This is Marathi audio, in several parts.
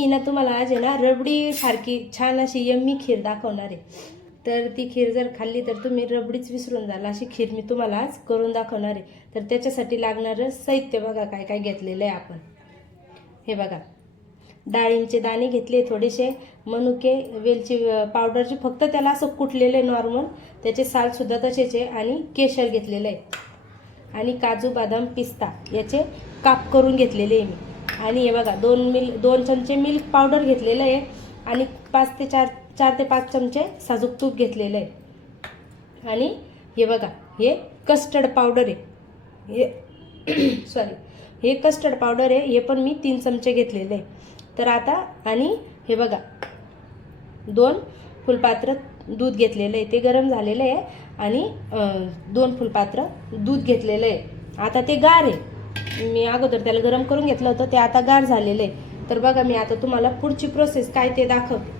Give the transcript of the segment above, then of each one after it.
मी ना तुम्हाला आज आहे ना रबडी सारखी छान अशी यम्मी खीर दाखवणार आहे. तर ती खीर जर खाल्ली तर तुम्ही रबडीच विसरून जाल. अशी खीर मी तुम्हाला आज करून दाखवणार आहे. तर त्याच्यासाठी लागणारं साहित्य बघा काय काय घेतलेलं आहे आपण. हे बघा. डाळिंबचे दाणे घेतले थोडेसे मनुके वेलची पावडरचे फक्त त्याला असं कुटलेलं आहे नॉर्मल त्याचे सालसुद्धा तसेच आहे आणि केशर घेतलेलं आहे. आणि काजू बदाम पिस्ता याचे काप करून घेतलेले आहे मी. आणि हे बघा दोन मिल दोन चमचे मिल्क पावडर घेतलेलं आहे आणि पाच ते चार चार ते पाच चमचे साजूक तूप घेतलेलं आहे. आणि हे बघा हे कस्टर्ड पावडर आहे. हे सॉरी हे कस्टर्ड पावडर आहे हे पण मी तीन चमचे घेतलेले आहे. तर आता आणि हे बघा दोन फुलपात्र दूध घेतलेलं आहे. ते गरम झालेलं आहे आणि दोन फुलपात्र दूध घेतलेलं आहे. आता ते गार आहे. मी अगोदर त्याला गरम करून घेतलं होतं ते आता गार झालेलं आहे. तर बघा मी आता तुम्हाला पुढची प्रोसेस काय ते दाखवते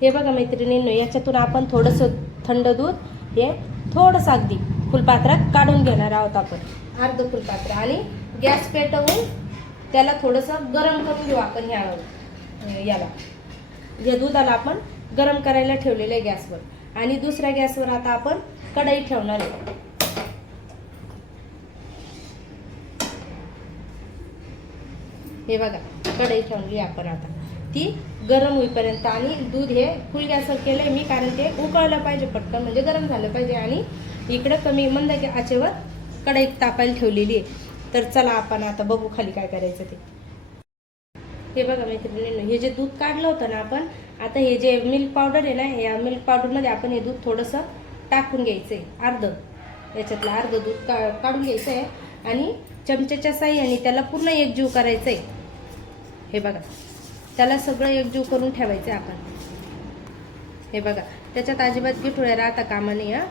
हे बघा मैत्रिणींनो याच्यातून आपण थोडंसं थंड दूध हे थोडंसं अगदी फुलपात्रात काढून घेणार आहोत आपण. अर्ध फुलपात्र आणि गॅस पेटवून त्याला थोडंसं गरम करून घेऊ आपण ह्या याला. या दुधाला आपण गरम करायला ठेवलेलं आहे गॅसवर. आणि दुसऱ्या गॅसवर आता आपण कढई ठेवणार आहे. हे बघा कढई ठेवली आपण आता. ती गरम होईपर्यंत आणि दूध हे फुल गॅसवर केलंय मी कारण ते उकळलं पाहिजे पटकन म्हणजे गरम झालं पाहिजे आणि इकडं कमी मंद आचेवर कढई तापायला ठेवलेली आहे. तर चला आपण आता बघू खाली काय करायचं ते. हे बघा मैत्रिणींनो हे जे दूध काढलं होतं ना आपण आता हे जे मिल्क पावडर आहे ना या मिल्क पावडरमध्ये आपण हे दूध थोडंसं टाकून घ्यायचं आहे अर्ध. याच्यातलं अर्ध दूध का काढून घ्यायचं आहे आणि चमच्याच्या साह्याने त्याला पूर्ण एकजीव करायचं आहे हे बघा. त्याला सगळं एकजीव करून ठेवायचं आहे आपण. हे बघा. त्याच्यात अजिबात गिठोळ्या राहता कामा नाही हा.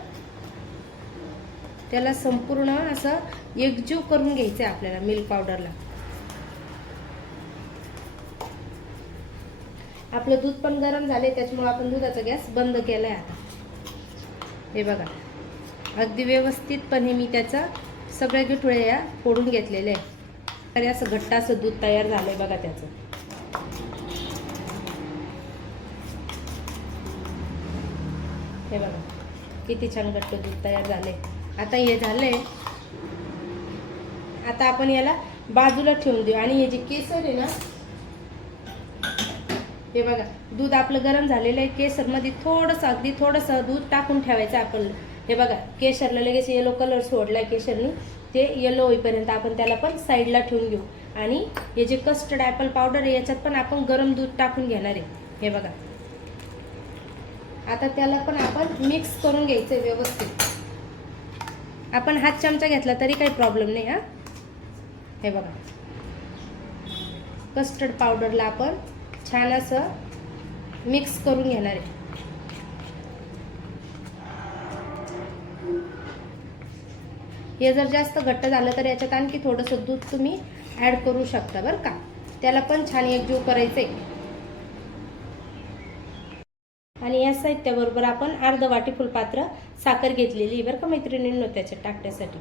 त्याला संपूर्ण असं एकजीव करून घ्यायचं आहे आपल्याला मिल्क पावडरला आपलं दूध पण गरम झाले त्याच्यामुळे आपण दुधाचा गॅस बंद केलाय आता. हे बघा. अगदी व्यवस्थितपणे मी त्याचा सगळ्या गिठोळ्या या फोडून घेतलेल्या आहे तरी असं घट्ट असं दूध तयार झालंय बघा त्याचं. हे बघा किती छान घट्ट दूध तयार झाले आता हे झालंय आता आपण याला बाजूला ठेवून देऊ. आणि हे जे केसर आहे ना हे बघा दूध आपलं गरम झालेलं आहे. केसरमध्ये थोडंसं अगदी थोडंसं दूध टाकून ठेवायचं आपण. हे बघा केशरला लगेच येलो कलर सोडलाय केशरनी ते येलो होईपर्यंत आपण त्याला पण साईडला ठेवून घेऊ. आणि हे जे कस्टर्ड ॲपल पावडर आहे याच्यात पण आपण गरम दूध टाकून घेणार आहे. हे बघा. आता त्याला पण आपण मिक्स करून घ्यायचं व्यवस्थित. आपण हात चमचा घेतला तरी काही प्रॉब्लेम नाही हा. हे बघा. कस्टर्ड पावडरला आपण छान असं मिक्स करून घेणार आहे. हे जर जास्त घट्ट झालं तर याच्यात आणखी थोडंसं दूध तुम्ही ॲड करू शकता बरं का. त्याला पण छान एकजीव करायचं आहे आणि या साहित्याबरोबर आपण अर्ध वाटी फुलपात्र साखर घेतलेली आहे बरं का मैत्रिणींनो त्याच्यात टाकण्यासाठी.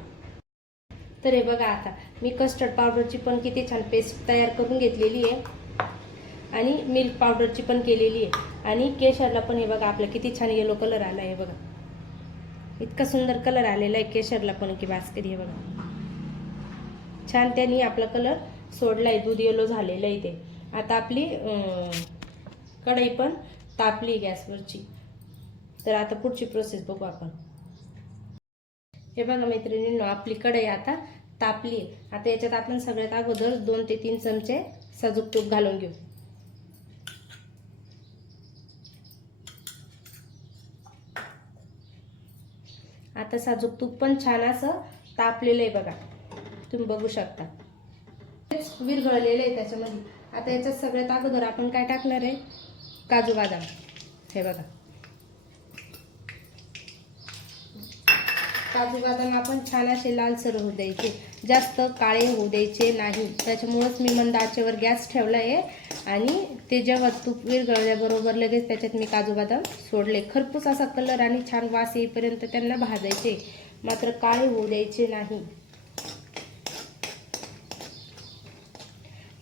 तर हे बघा आता मी कस्टर्ड पावडरची पण किती छान पेस्ट तयार करून घेतलेली आहे. आणि मिल्क पावडरची पण केलेली आहे. आणि केशरला पण हे बघा आपला किती छान येलो कलर आला आहे बघा. इतका सुंदर कलर आलेला आहे केशरला पण की बास्करी हे बघा. छान त्यांनी आपला कलर सोडला आहे दूध येलो झालेलं आहे ते. आता आपली कढई पण तापली गॅसवरची. तर आता पुढची प्रोसेस बघू आपण. हे बघा मैत्रिणींनो आपली कढई आता तापली आहे. आता याच्यात आपण सगळ्यात अगोदर दोन ते तीन चमचे साजूक तूप घालून घेऊ. आता साजूक तूप पण छान असं तापलेलं आहे बघा. तुम्ही बघू शकता. तेच विरघळलेलं आहे त्याच्यामध्ये. आता याच्यात सगळ्यात अगोदर आपण काय टाकणार आहे? काजू बदाम. हे बघा. काजू बदाम आपण छान असे लालसर होऊ द्यायचे. जास्त काळे होऊ द्यायचे नाही. त्याच्यामुळंच मी मंद आचेवर गॅस ठेवला आहे आणि ते जेव्हा तूप विरगळल्याबरोबर लगेच त्याच्यात मी काजू बदाम सोडले. खरपूस असा कलर आणि छान वास येईपर्यंत त्यांना भाजायचे. मात्र काळे होऊ द्यायचे नाही.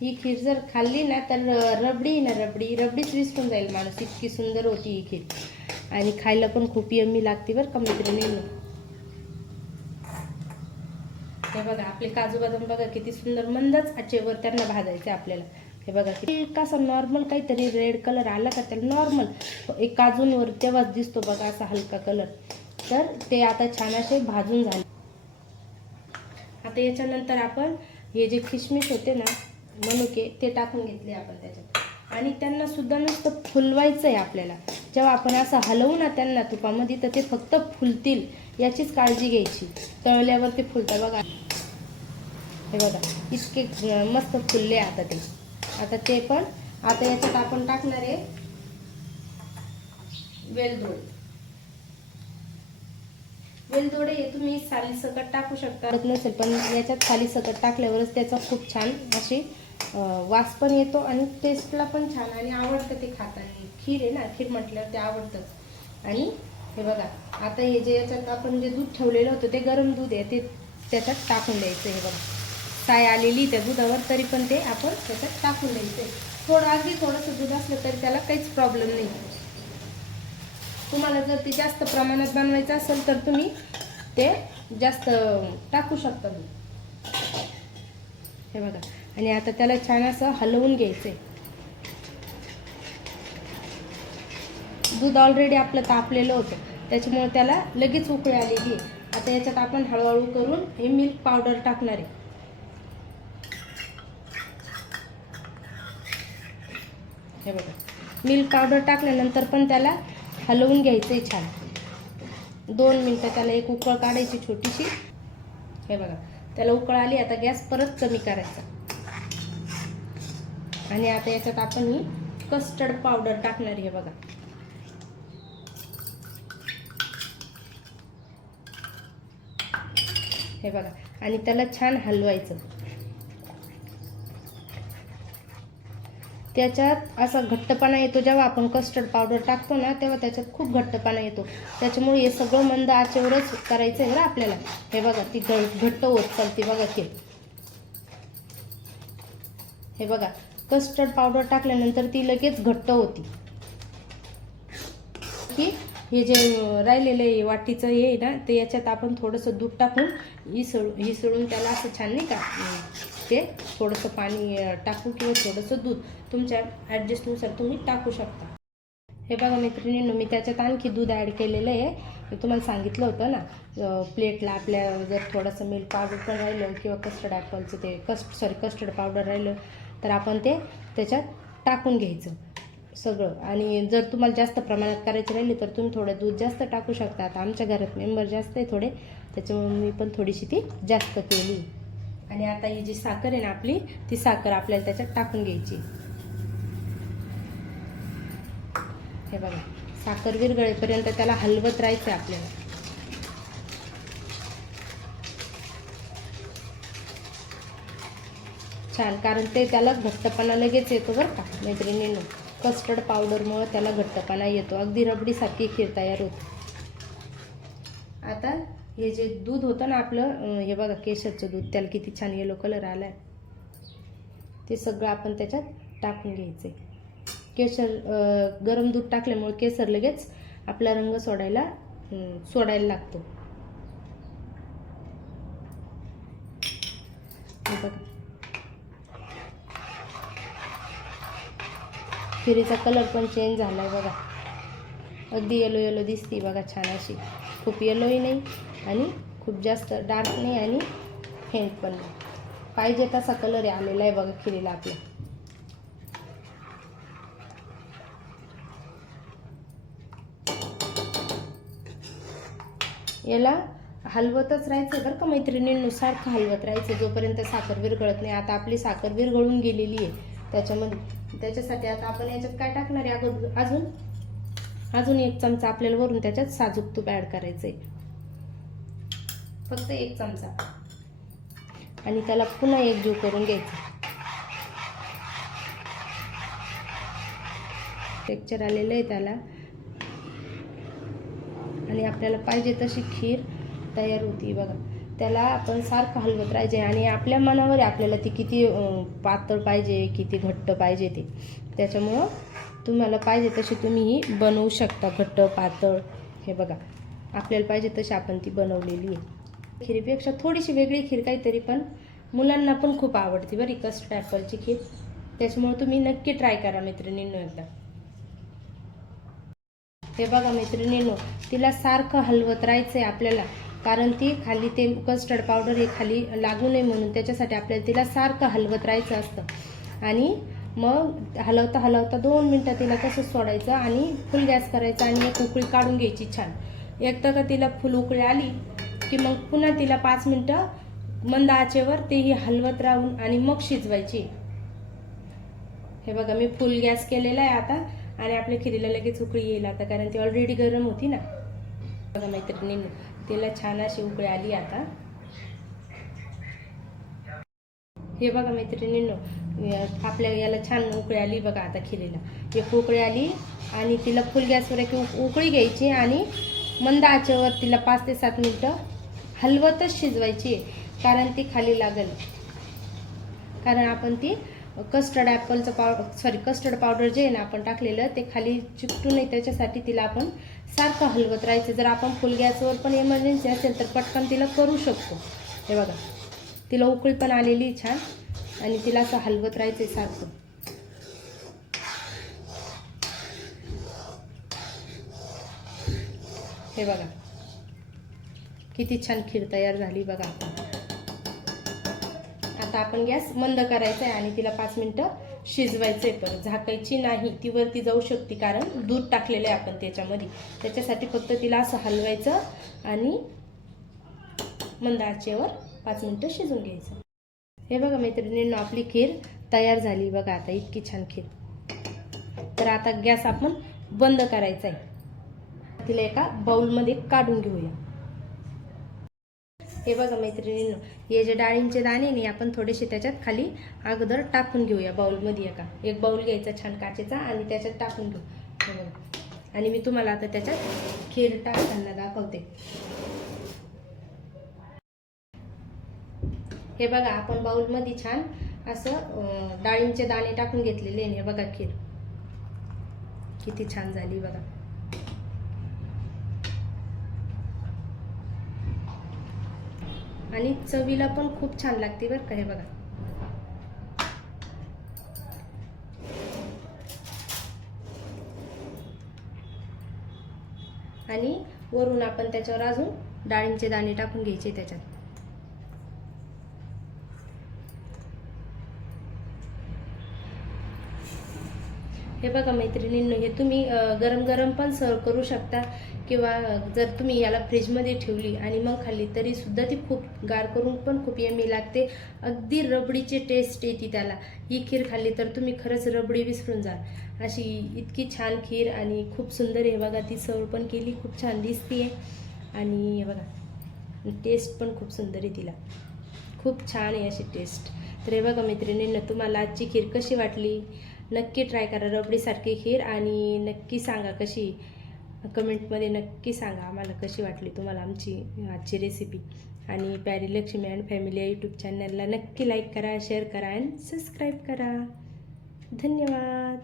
ही खीर जर खाल्ली ना तर रबडी ना रबडी रबडीच विसरून जाईल माणूस. इतकी सुंदर होती ही खीर. आणि खायला पण खूप यम्मी लागते बरं का मैत्रिणींनो. हे बघा आपले काजू बदाम बघा किती सुंदर मंदच आचेवर त्यांना भाजायचे आपल्याला. हे बघा किती कसं नॉर्मल काहीतरी रेड कलर आला का त्याला नॉर्मल एक काजूंवर तेव्हाच दिसतो बघा असा हलका कलर तर ते आता छान असे भाजून झाले. आता याच्यानंतर आपण हे जे किशमिश होते ना मनुके ते टाकून घेतले आपण त्याच्यात. आणि त्यांना सुद्धा नुसतं फुलवायचं आहे आपल्याला. जेव्हा आपण असं हलवू ना त्यांना तुपामध्ये तर ते फक्त फुलतील याचीच काळजी घ्यायची. तळल्यावर ते फुलतं बघा. हे बघा इतके मस्त फुलले आता ते. आता ते पण आता याच्यात आपण टाकणार आहे वेलदोड. वेलदोडे हे तुम्ही साली सकट टाकू शकता. नसेल पण याच्यात साली सकट टाकल्यावरच त्याचा खूप छान अशी वास पण येतो आणि टेस्टला पण छान आणि आवडतं ते खाताना खीर आहे ना खीर म्हटल्यावर ते आवडतंच. आणि हे बघा आता हे जे याच्यात आपण जे दूध ठेवलेलं होतं ते गरम दूध आहे ते त्याच्यात टाकून द्यायचं हे बघा. साय आलेली त्या दुधावर तरी पण ते आपण त्याच्यात टाकून द्यायचं थोडं अगदी थोडंसं दूध असलं तरी त्याला काहीच प्रॉब्लेम नाही. तुम्हाला जर ते जास्त प्रमाणात बनवायचं असेल तर तुम्ही ते जास्त टाकू शकता दूध. हे बघा. आणि आता त्याला छान असं हलवून घ्यायचं आहे दूध ऑलरेडी आपलं तापलेलं होतं. त्याच्यामुळे त्याला लगेच उकळी आलेली आहे. आता याच्यात आपण हळूहळू करून हे मिल्क पावडर टाकणार आहे. हे बघा. मिल्क पावडर टाकल्यानंतर पण त्याला हलवून घ्यायचं आहे छान. दोन मिनटं त्याला एक उकळ काढायची छोटीशी. हे बघा. त्याला उकळ आली आता गॅस परत कमी करायचा. आणि आता याच्यात आपण ही कस्टर्ड पावडर टाकणार आहे हे बघा. हे बघा. आणि त्याला छान हलवायचं. त्याच्यात असा घट्टपणा येतो जेव्हा आपण कस्टर्ड पावडर टाकतो ना तेव्हा त्याच्यात खूप घट्टपणा येतो. त्याच्यामुळे हे सगळं मंद आचेवरच करायचं आहे ना आपल्याला. हे बघा ती घट घट्ट होत चालते बघा ते. हे बघा कस्टर्ड पावडर टाकल्यानंतर ती लगेच घट्ट होती. की हे जे राहिलेलं वाटीचं हे आहे ना ते याच्यात आपण थोडंसं दूध टाकून हिसळू हिसळून त्याला असं छान नाही का ते थोडंसं पाणी टाकून टाकू किंवा थोडंसं दूध तुमच्या ॲडजस्टनुसार तुम्ही टाकू शकता. हे बघा मैत्रिणींनो मी त्याच्यात आणखी दूध ॲड केलेलं आहे. मी तुम्हाला सांगितलं होतं ना प्लेटला आपल्या जर थोडंसं मिल्क पावडर पण राहिलं किंवा कस्टर्ड ॲपलचं ते कस्ट सॉरी कस्टर्ड पावडर राहिलं तर आपण ते त्याच्यात टाकून घ्यायचं सगळं. आणि जर तुम्हाला जास्त प्रमाणात करायची राहिली तर तुम्ही थोडं दूध जास्त टाकू शकता. आता आमच्या घरात मेंबर जास्त आहे थोडे त्याच्यामुळे मी पण थोडीशी ती जास्त केली. आणि आता ही जी साखर आहे ना आपली ती साखर आपल्याला त्याच्यात टाकून घ्यायची. हे बघा साखर विरगळेपर्यंत त्याला हलवत राहायचं आहे आपल्याला. छान कारण ते त्याला घट्टपणा लगेच येतो बरं का मैत्रिणींनो. कस्टर्ड पावडरमुळं त्याला घट्टपणा येतो. अगदी रबडीसारखी खीर तयार होते. आता हे जे दूध होतं ना आपलं हे बघा केशरचं दूध त्याला किती छान येलो कलर आला आहे ते सगळं आपण त्याच्यात टाकून घ्यायचं. आहे केशर गरम दूध टाकल्यामुळे केसर लगेच आपला रंग सोडायला सोडायला लागतो. बघा. खिरीचा कलर पण चेंज झाला आहे बघा. अगदी येलो येलो दिसते बघा छान अशी. खूप येलोही नाही. आणि खूप जास्त डार्क नाही आणि फेंट पण नाही. पाहिजे तसा कलर आलेला आहे बघा खिरीला आपल्या याला हलवतच राहायचं बरं का मैत्रिणींनुसार हलवत राहायचं जोपर्यंत साखर विरघळत नाही. आता आपली साखर विरघळून गेलेली आहे. त्याच्यामध्ये त्याच्यासाठी आता आपण याच्यात काय टाकणार आहे? अगोदर अजून? अजून एक चमचा आपल्याला वरून त्याच्यात साजूक तूप ॲड करायचं आहे फक्त एक चमचा. आणि त्याला पुन्हा एकजीव करून घ्यायचं. टेक्चर आलेलं आहे त्याला. आणि आपल्याला पाहिजे तशी खीर तयार होती बघा. त्याला आपण सारखं हलवत राहायचे आणि आपल्या मनावर आपल्याला ती किती पातळ पाहिजे किती घट्ट पाहिजे ते. त्याच्यामुळं तुम्हाला पाहिजे तशी तुम्ही ही बनवू शकता घट्ट पातळ. हे बघा. आपल्याला पाहिजे तशी आपण ती बनवलेली आहे. खिरीपेक्षा थोडीशी वेगळी खीर काहीतरी पण मुलांना पण खूप आवडते बरी कस्टर्ड ॲपलची खीर. त्याच्यामुळे तुम्ही नक्की ट्राय करा मैत्रिणींनो एकदा. हे बघा मैत्रिणींनो तिला सारखं हलवत राहायचं आहे आपल्याला. कारण ती खाली ते कस्टर्ड पावडर हे खाली लागू नये म्हणून त्याच्यासाठी आपल्याला तिला सारखं हलवत राहायचं असतं. आणि मग हलवता हलवता दोन मिनटं तिला तसंच सोडायचं आणि फुल गॅस करायचा आणि एक उकळी काढून घ्यायची छान. एकदा का तिला फुल उकळी आली की मग पुन्हा तिला पाच मिनटं मंद आचेवर तेही हलवत राहून आणि मग शिजवायची. हे बघा मी फुल गॅस केलेला आहे आता आणि आपल्या खिरीला लगेच उकळी येईल आता कारण ती ऑलरेडी गरम होती ना. बघा मैत्रिणींनी तिला छान अशी उकळी आली आता. हे बघा मैत्रिणींनो आपल्या याला छान उकळी आली बघा आता खिरीला. एक उकळी आली आणि तिला फुल गॅसवर एक उकळी घ्यायची आणि मंद आचेवर तिला पाच ते सात मिनटं हलवतच शिजवायची कारण ती खाली लागेल. कारण आपण ती कस्टर्ड ॲपलचं पावडर सॉरी कस्टर्ड पावडर जे आहे ना आपण टाकलेलं ते खाली चिपटू नये त्याच्यासाठी तिला आपण सारखं हलवत राहायचं. जर आपण फुल गॅसवर पण इमर्जन्सी असेल तर पटकन तिला करू शकतो. हे बघा. तिला उकळी पण आलेली छान. आणि तिला असं हलवत राहायचं आहे सारखं. हे बघा. किती छान खीर तयार झाली बघा आता. आता आपण गॅस मंद करायचा आहे आणि तिला पाच मिनटं शिजवायचं आहे परत. झाकायची नाही ती वरती जाऊ शकते कारण दूध टाकलेलं आहे आपण त्याच्यामध्ये. त्याच्यासाठी फक्त तिला असं हलवायचं आणि मंद आचेवर पाच मिनटं शिजून घ्यायचं. हे बघा मैत्रिणींनो आपली खीर तयार झाली बघा आता इतकी छान खीर. तर आता गॅस आपण बंद करायचा आहे तिला एका बाउलमध्ये काढून घेऊया. हे बघा मैत्रिणीनं हे जे डाळींचे दाणे नाही आपण थोडेसे त्याच्यात खाली अगोदर टाकून घेऊया बाउलमध्ये एका. एक बाउल घ्यायचा छान काचेचा आणि त्याच्यात टाकून घेऊ. आणि मी तुम्हाला आता त्याच्यात खीर टाकताना दाखवते. हे बघा आपण बाउलमध्ये छान असं अं, डाळींचे दाणे टाकून घेतलेले आहे हे बघा खीर. किती छान झाली बघा. आणि चवीला पण खूप छान लागते बरं का हे बघा. आणि वरून आपण त्याच्यावर अजून डाळींचे दाणे टाकून घ्यायचे त्याच्यात. हे बघा मैत्रिणींनो हे तुम्ही गरम गरम पण सर्व करू शकता. किंवा जर तुम्ही याला फ्रीजमध्ये ठेवली आणि मग खाल्ली तरी सुद्धा ती खूप गार करून पण खूप यमी लागते. अगदी रबडीची टेस्ट येते त्याला. ही खीर खाल्ली तर तुम्ही खरंच रबडी विसरून जाल. अशी इतकी छान खीर आणि खूप सुंदर आहे बघा ती सर्व पण केली खूप छान दिसते आणि हे बघा टेस्ट पण खूप सुंदर आहे तिला. खूप छान आहे अशी टेस्ट तर हे बघा मैत्रिणींना तुम्हाला आजची खीर कशी वाटली? नक्की ट्राय करा रबडीसारखी खीर आणि नक्की सांगा कशी. कमेंटमध्ये नक्की सांगा आम्हाला कशी वाटली तुम्हाला आमची आजची रेसिपी आणि प्यारी लक्ष्मी अँड फॅमिली या यूट्यूब चॅनलला नक्की लाईक करा शेअर करा अँड सबस्क्राईब करा. धन्यवाद.